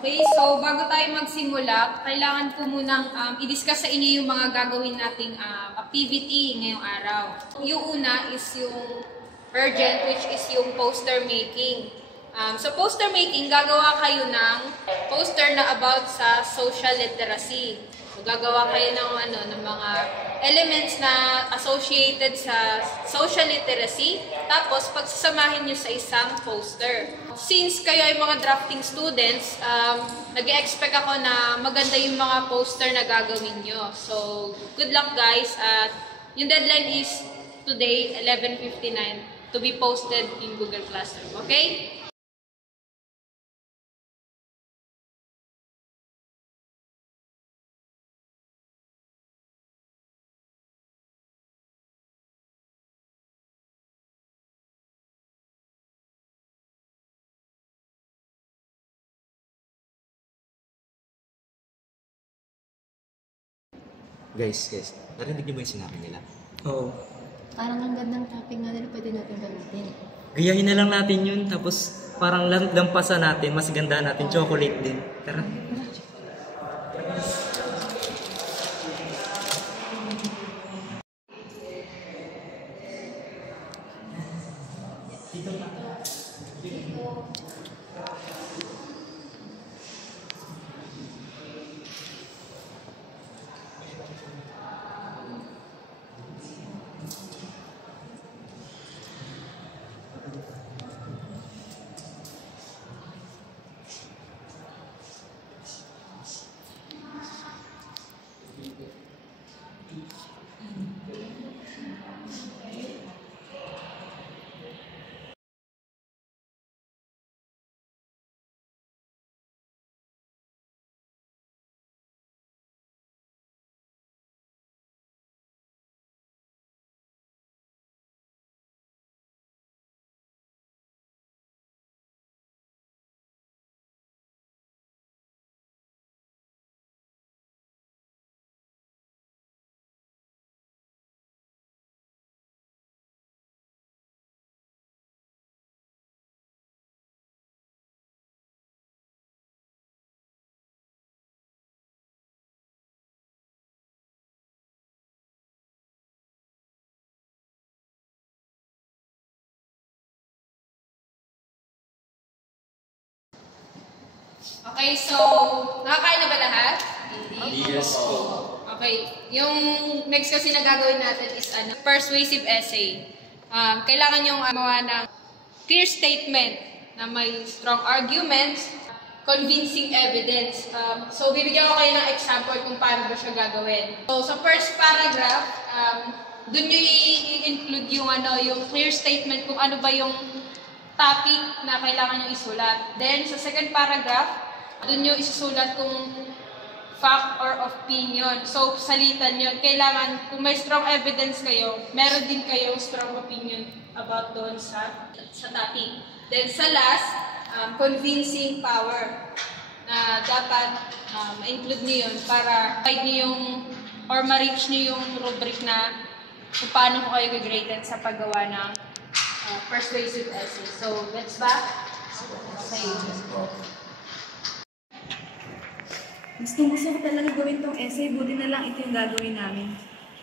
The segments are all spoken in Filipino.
Okay, so bago tayo magsimula, kailangan ko munang i-discuss sa inyo yung mga gagawin nating activity ngayong araw. Yung una is yung urgent, which is yung poster making. Sa poster making, gagawa kayo ng poster na about sa social literacy. So, gagawa kayo ng mga elements na associated sa social literacy. Tapos, pagsasamahin nyo sa isang poster. Since kayo ay mga drafting students, nag-expect ako na maganda yung mga poster na gagawin nyo. So, good luck guys. At yung deadline is today, 11:59, to be posted in Google Classroom. Okay? Guys, narinig niyo ba yung sinabi nila? Oo. Parang ang gandang topic nga nila, pwede natin gamitin. Gayahin na lang natin yun, tapos parang lampasan natin, mas ganda natin, chocolate din. Tara. Okay, so nakakain na ba lahat? Yes po. Okay, yung next kasi na gagawin natin is persuasive essay. Kailangan yung gumawa ng clear statement na may strong arguments, convincing evidence. So bibigyan ko kayo ng example kung paano ba siya gagawin. So sa first paragraph, dun nyo i-include yung clear statement kung ano ba yung topic na kailangan nyo isulat. Then sa second paragraph, doon nyo isusulat kung fact or opinion. So, salitan nyo. Kailangan, kung may strong evidence kayo, meron din kayong strong opinion about doon sa topic. Then, sa last, convincing power. Na dapat ma-include nyo yun para guide nyo yung, or ma-reach nyo yung rubric na kung paano ko kayo gagraden sa paggawa ng persuasive essay. So, let's back. Okay. Gusto ko talaga gawin tong essay, buti na lang ito yung gagawin namin.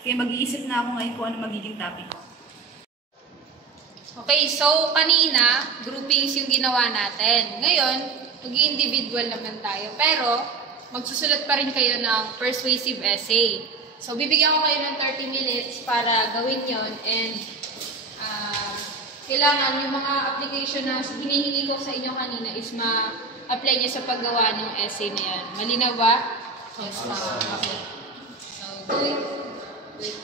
Kaya mag-iisip na ako ngayon kung ano magiging topic ko. Okay, so kanina, groupings yung ginawa natin. Ngayon, mag-individual naman tayo. Pero, magsusulat pa rin kayo ng persuasive essay. So, bibigyan ko kayo ng 30 minutes para gawin yon, and kailangan yung mga application na hinihingi ko sa inyo kanina is ma-apply niyo sa paggawa ng essay na yan. Malinaw ba? Yes, okay. So, do it. Wait.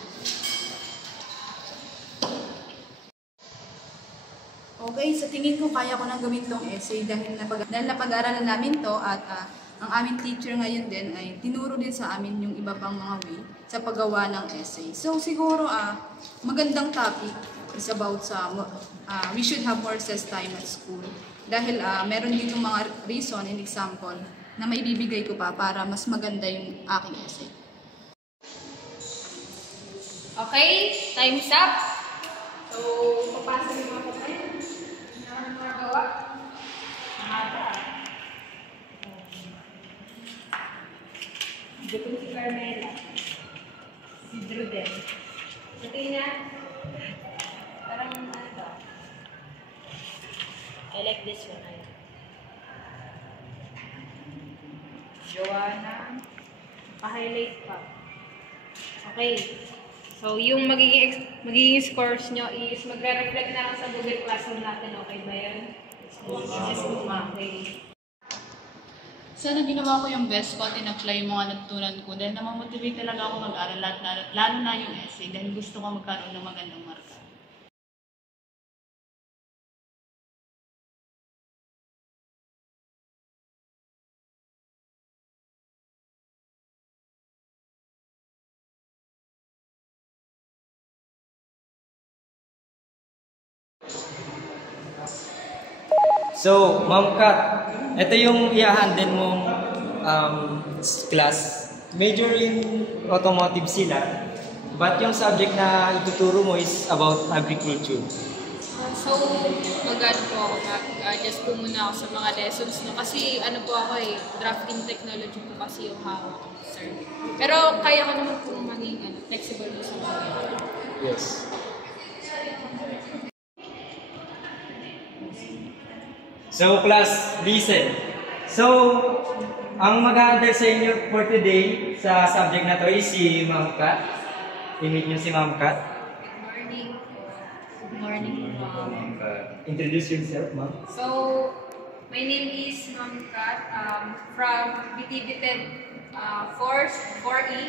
Okay, sa tingin ko kaya ko nang gawin tong essay dahil napag-aralan namin to at ang aming teacher ngayon din ay tinuro din sa amin yung iba pang mga way sa paggawa ng essay. So siguro magandang topic is about we should have more recess time at school. Dahil meron dito mga reason and example na maibibigay ko pa para mas maganda yung aking essay. Okay, time's up. So, papasa yung mga patay. Ano magawa? Mahaba. Drew din. Ito na. Parang ano to? I like this one. Joanna. Pa-highlight pa. Okay. So, yung magiging scores nyo is magre-reflect na lang sa Google Classroom natin. Okay ba yan? Okay. Sana ginawa ko yung best ko at in-apply yung mga natutunan ko dahil namamotivate talaga ako mag-aral lalo na yung essay dahil gusto ko magkaroon ng magandang marka. So, Ma'am Kat, ito yung i-handle mong class. Major in automotive sila, but yung subject na ituturo mo is about agriculture. So, mag-ano po ako, mag-adjust po muna ako sa mga lessons, no? Kasi ano po ako drafting technology po kasi yung hawak ko, sir. Pero kaya ko naman po maging flexible po sa mga. Yes. So, class, listen. So, ang mag-handle sa inyo for today sa subject na to is si Ma'am Kat. I-meet niyo si Ma'am Kat. Good morning. Introduce yourself, Ma'am. So, my name is Ma'am Kat from BTBTED 4E.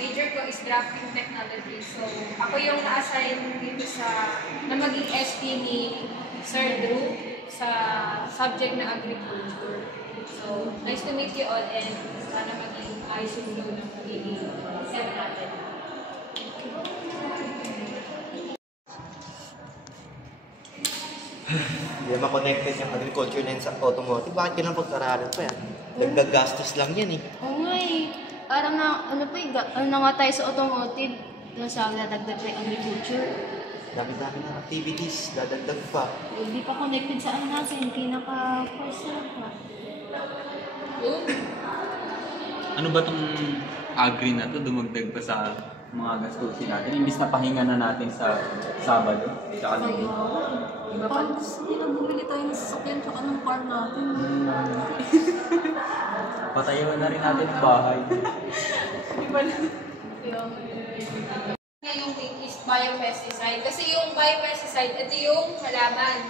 Major ko is drafting technology. So, ako yung na-assign dito na maging ST ni Sir Drew sa subject na agriculture. So, nice to meet you all and sana maging ayos yung flow ng pagiging set natin. Hindi naman connected yung agriculture na yun sa automotive. Bakit kailangan pag-aralan pa yan? Dagdag gastos lang yan eh. Oo nga eh. Parang ano pa eh, na nga tayo sa automotive. Sabi na dagdag tayo agriculture. Dami-dami na activities, dadagdag pa. Hindi pa connected sa ano natin, kinaka-course na pa. Ano ba tong agri na to dumagdag pa sa mga gastusin natin? Imbis na pahinga na natin sa Sabado, tsaka Linggo. Hindi na bumili tayo ng sasakyan tsaka ng car natin. Patayo na rin natin ang bahay. Yung thing is biopesticide. Kasi yung biopesticide, ito yung halaman.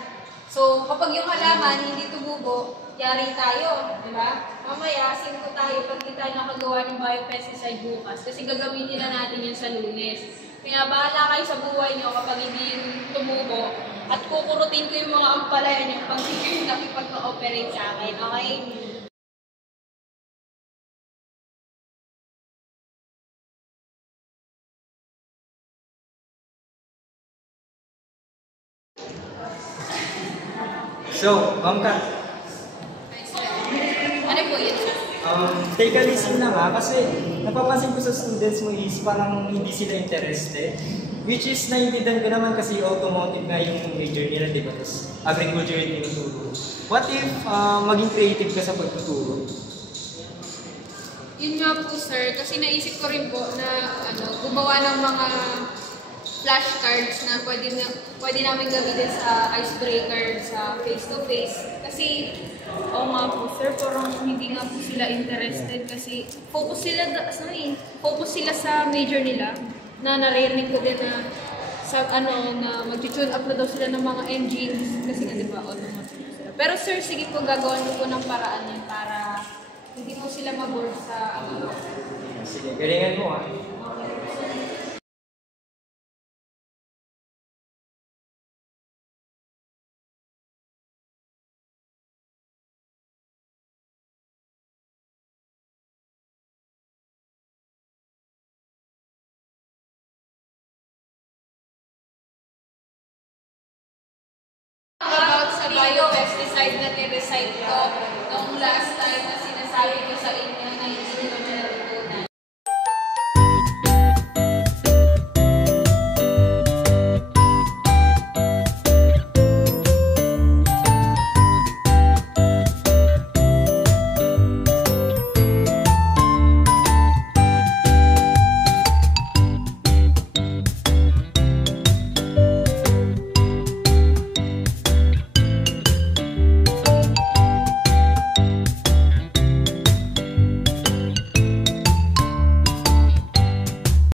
So, kapag yung halaman hindi tumubo, yari tayo, di ba? Mamaya, singko tayo pag di tayo nakagawa ng biopesticide bukas. Kasi gagamitin na natin yun sa Lunes. Kaya bahala kayo sa buhay nyo kapag hindi yun tumubo. At kukurutin ko yung mga ampalaya nyo pag hindi kayo nakipag-ooperate sa akin, okay? So, Ma'am Kat, Ano po yun? take a listen lang kasi napapansin ko sa students mo is parang hindi sila interested. Which is, naiintindihan ko naman kasi automotive nga yung major nila, di ba? Tapos agriculture yung tinuturo. What if maging creative ka sa pagtuturo? Yun nga po sir, kasi naisip ko rin po na gumawa ng mga flashcards na pwede namin gamitin sa icebreaker, sa face-to-face. Kasi, nga po sir, parang hindi nga po sila interested kasi focus sila sa major nila na narinig ko din na na mag-tune up na daw sila ng mga engines kasi nga diba automotive sila. Pero sir, sige po gagawin ko ng paraan yan para hindi po sila ma-board sa Sige, galingan mo ha. About sa biopesticide na ni-recite ko nung last time na sinasabi ko sa inyo